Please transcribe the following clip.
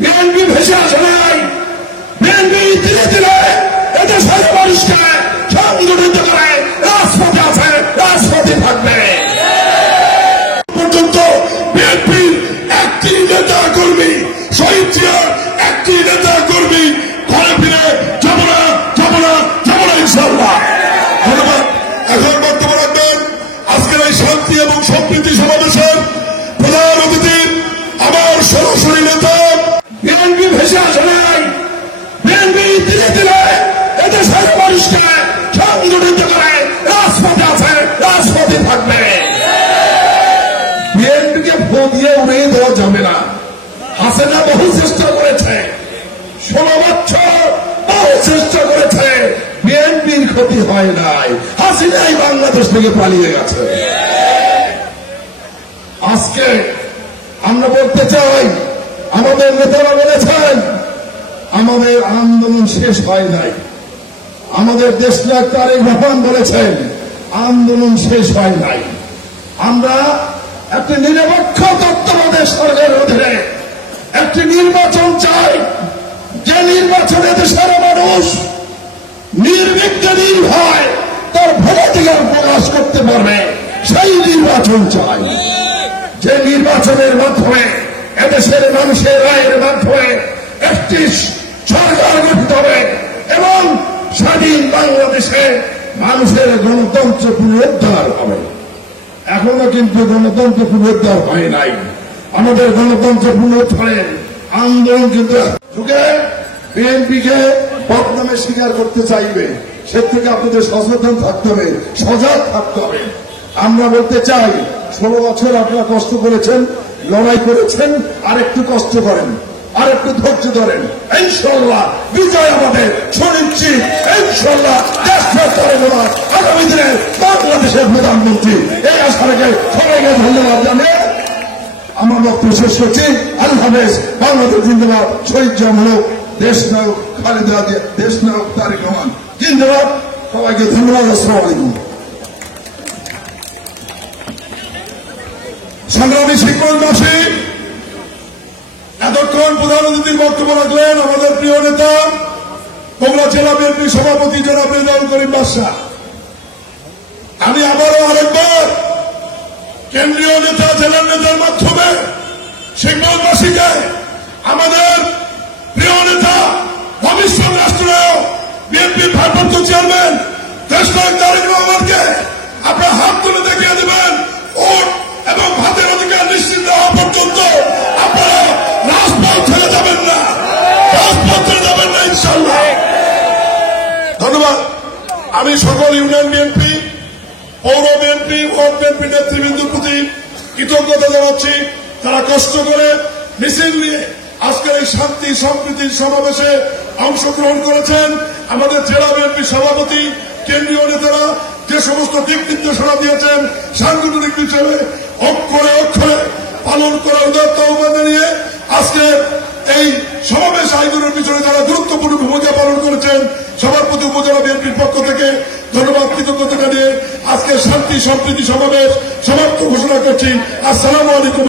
BNP ভেসে আসে নাই। বিএনপি ধীরে ধীরে এদেশের মানুষকে সংগঠিত করে রাজপথে আছে, রাজপথে থাকবে। পর্যন্ত বিএনপির একটি নেতা কর্মী, শহীদ জিয়ার একটি নেতা কর্মী ঘরে ফিরে যাব না, যাব না, যাব না ইনশাআল্লাহ। ধন্যবাদ। এখন বক্তব্য রাখবেন আজকের এই শান্তি এবং সম্প্রীতি সমাবেশের প্রধান অতিথি আমার সরাসরি নেতা। বিএনপি ভেসে আসে নাই। বিএনপি ধীরে ধীরে এদেশের মানুষকে সংগঠিত করে রাজপথে আছে, রাজপথে থাকবে। বিএনপিকে ভোট দিয়ে উড়িয়ে দেওয়া যাবে না। হাসিনা বহু চেষ্টা করেছে, 16 বছর বহু চেষ্টা করেছে, বিএনপির ক্ষতি হয় নাই। হাসিনাই বাংলাদেশ থেকে পালিয়ে গেছে। আজকে আমরা বলতে চাই, আমাদের নেতারা বলেছেন আমাদের আন্দোলন শেষ হয় নাই। আমাদের দেশনায়ক তারেক রহমান বলেছেন আন্দোলন শেষ হয় নাই। আমরা একটি নিরপেক্ষ তত্ত্বাবধায়ক সরকারের অধীনে একটি নির্বাচন চাই, যে নির্বাচনে দেশের মানুষ নির্বিঘ্নে নির্ভয় তার ভোটাধিকার প্রকাশ করতে পারবে, সেই নির্বাচন চাই। যে নির্বাচনের মাধ্যমে এদেশের মানুষের রায়ের মাধ্যমে একটি সরকার গঠিত হবে এবং স্বাধীন বাংলাদেশে মানুষের গণতন্ত্র পুনরুদ্ধার হবে। এখনো কিন্তু গণতন্ত্র পুনরুদ্ধার হয় নাই। আমাদের গণতন্ত্র পুনরুদ্ধারের আন্দোলন কিন্তু যুগে বিএনপিকে বদনামে স্বীকার করতে চাইবে, সে থেকে আপনাদের সচেতন থাকতে হবে, সজাগ থাকতে হবে। আমরা বলতে চাই 16 বছর আপনারা কষ্ট করেছেন, লড়াই করেছেন, আর একটু কষ্ট করেন, আর একটু ধৈর্য ধরেন। ইনশাআল্লাহ বিজয় আমাদের সুনিশ্চিত। ইনশাআল্লাহ দেশ ধন্যবাদ। আগামী দিনে বাংলাদেশের প্রধানমন্ত্রী, এই আশা রেখে সবাইকে ধন্যবাদ জানিয়ে আমার বক্তব্য শেষ করছি। আল্লাহ হাফেজ। বাংলাদেশ জিন্দাবাদ। শহীদ জামুক, দেশ নায়ক খালেদা জিয়া, দেশ নায়ক তারেক রহমান জিন্দাবাদ। সবাইকে ধন্যবাদ। আসসালামু আলাইকুম। সংগ্রামী শিক্ষকবাসী, এতক্ষণ প্রধান অতিথির বক্তব্য রাখলেন আমাদের প্রিয় নেতা বগুড়া জেলা বিএনপির সভাপতি জনাব রেজাউল করিম বাদশা। আমি আবারও আরেকবার কেন্দ্রীয় নেতা, জেলার নেতার মাধ্যমে শিক্ষকবাসীকে আমাদের প্রিয় নেতা ভবিষ্যৎ রাষ্ট্রনায়ক বিএনপির ভারপ্রাপ্ত চেয়ারম্যান দেশনায়ক তারেক রহমানকে আপনার হাত তুলে দেখিয়ে দেবেন ভোট এবং ভাতের অধিকার নিশ্চিত হওয়া পর্যন্ত আপনারা রাজপথ ছেড়ে যাবেন না, রাজপথ ছেড়ে যাবেন না ইনশাআল্লাহ। ধন্যবাদ। আমি সকল ইউনিয়ন বিএনপি, পৌর বিএনপি, ওয়ার্ড বিএনপি নেতৃবৃন্দের প্রতি কৃতজ্ঞতা জানাচ্ছি। তারা কষ্ট করে মিছিল নিয়ে আজকের এই শান্তি সম্প্রীতির সমাবেশে অংশগ্রহণ করেছেন। আমাদের জেলা বিএনপি সভাপতি, কেন্দ্রীয় নেতারা যে সমস্ত দিক নির্দেশনা দিয়েছেন, সাংগঠনিক বিষয়ে অক্ষরে অক্ষরে পালন করার উদাত্ত আহ্বান জানিয়ে আজকে এই সমাবেশ আয়োজনের পিছনে যারা গুরুত্বপূর্ণ ভূমিকা পালন করেছেন সবার প্রতি উপজেলা বিএনপির পক্ষ থেকে ধন্যবাদ, কৃতজ্ঞতা জানিয়ে আজকে শান্তি সম্প্রীতি সমাবেশ সমাপ্ত ঘোষণা করছি। আসসালামু আলাইকুম।